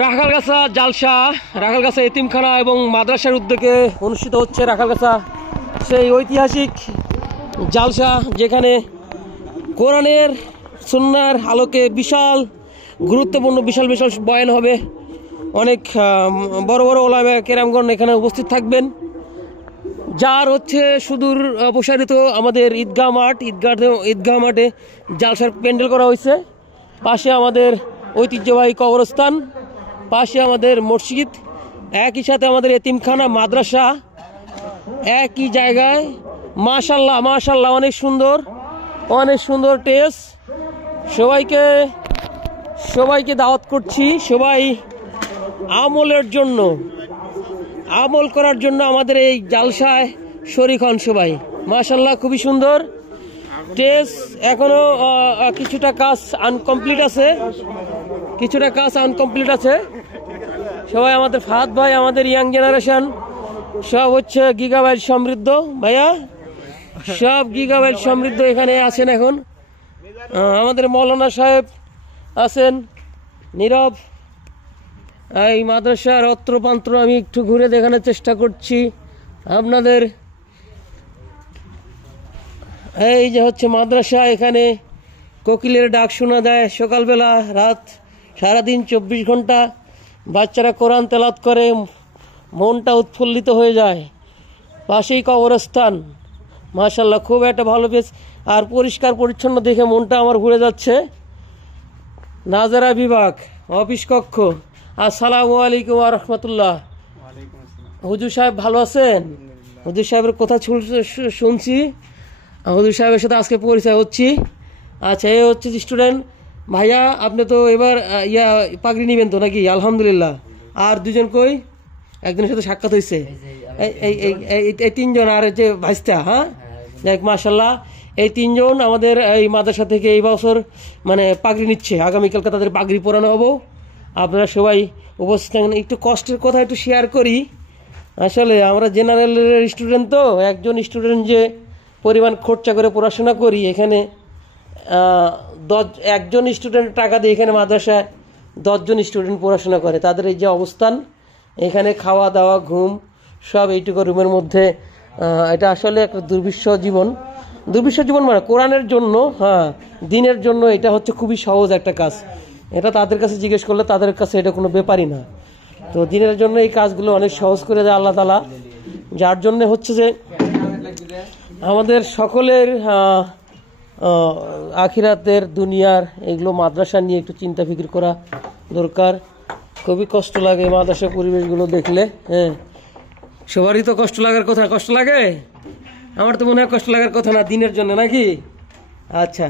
রাখালগাছা জালসা, রাখালগাছা এতিমখানা এবং মাদ্রাসার উদ্যোগে অনুষ্ঠিত হচ্ছে রাখালগাছা সেই ঐতিহাসিক জালসা, যেখানে কোরআনের সুন্নাহর আলোকে বিশাল গুরুত্বপূর্ণ বিশাল বিশাল বয়ান হবে। অনেক বড় বড় ওলামা কেরামগণ এখানে উপস্থিত থাকবেন। যার হচ্ছে সুদূর প্রসারিত আমাদের ঈদগাহ মাঠে জালসার প্যান্ডেল করা হয়েছে। পাশে আমাদের ঐতিহ্যবাহী কবরস্থান, পাশে আমাদের মসজিদ, একই সাথে আমাদের এতিমখানা মাদ্রাসা একই জায়গায়। মাশাল্লাহ মাশাল্লাহ, অনেক সুন্দর টেস্ট। সবাইকে দাওয়াত করছি, সবাই আমল করার জন্য আমাদের এই জালসায় শরীক হন সবাই। মাশাল্লাহ, খুবই সুন্দর টেস্ট। এখনো কিছুটা কাজ আনকমপ্লিট আছে। সবাই আমাদের ফাহাদ ভাই, আমাদের ইয়াং জেনারেশন সব হচ্ছে গিগাবাইট সমৃদ্ধ ভাইয়া, সব গিগাবাইট সমৃদ্ধ এখানে আছেন এখন। আমাদের মৌলানা সাহেব আছেন নীরব। এই মাদ্রাসার অত্রপান্ত্র আমি একটু ঘুরে দেখানোর চেষ্টা করছি আপনাদের। এই যে হচ্ছে মাদ্রাসা, এখানে কোকিলের ডাক শোনা যায় সকালবেলা, রাত, সারাদিন 24 ঘন্টা বাচ্চারা কোরআন তেলাওয়াত করে, মনটা উৎফুল্লিত হয়ে যায়। পাশেই কবরস্থান, মাশাল্লাহ খুব একটা ভালো পেজ, আর পরিষ্কার পরিচ্ছন্ন দেখে মনটা আমার ঘুরে যাচ্ছে। নাজারা বিভাগ, অফিস কক্ষ। আসসালামু আলাইকুম ওয়া রাহমাতুল্লাহ। হুজুর সাহেব ভালো আছেন? হুজুর সাহেবের কথা শুনছি, হুজুর সাহেবের সাথে আজকে পরিচয় হচ্ছি। আচ্ছা, এই হচ্ছে স্টুডেন্ট ভাইয়া, আপনি তো এবার পাগড়ি নিবেন তো নাকি? আলহামদুলিল্লাহ। আর দুজন কই? একজনের সাথে সাক্ষাৎ হয়েছে, এই তিনজন, আর যে ভাইস্তা। হ্যাঁ, যাই মাশাল্লাহ, এই তিনজন আমাদের এই মাদ্রাসা থেকে এই বছর মানে পাগড়ি নিচ্ছে। আগামীকালকে তাদের পাগড়ি পরানো হবো। আপনারা সবাই উপস্থিত থাকেন। একটু কষ্টের কথা একটু শেয়ার করি। আসলে আমরা জেনারেলের স্টুডেন্ট, তো একজন স্টুডেন্ট যে পরিমাণ খরচা করে পড়াশোনা করি, এখানে একজন স্টুডেন্ট টাকা দিয়ে এখানে মাদ্রাসায় 10 জন স্টুডেন্ট পড়াশোনা করে। তাদের এই যে অবস্থান, এখানে খাওয়া দাওয়া ঘুম সব এইটুকু রুমের মধ্যে, এটা আসলে একটা দুর্বিষহ জীবন মানে কোরআনের জন্য, হ্যাঁ দিনের জন্য এটা হচ্ছে খুবই সহজ একটা কাজ। এটা তাদের কাছে জিজ্ঞেস করলে তাদের কাছে এটা কোনো ব্যাপারই না। তো দিনের জন্য এই কাজগুলো অনেক সহজ করে দেয় আল্লাহ তাআলা, যার জন্য হচ্ছে যে আমাদের সকলের আখিরাতের দুনিয়ার এগুলো মাদ্রাসা নিয়ে একটু চিন্তা ফিকির করা দরকার। খুবই কষ্ট লাগে মাদ্রাসা পরিবেশগুলো দেখলে। হ্যাঁ, সবারই তো কষ্ট লাগার কথা। কষ্ট লাগে? আমার তো মনে হয় কষ্ট লাগার কথা না দিনের জন্য, নাকি? আচ্ছা।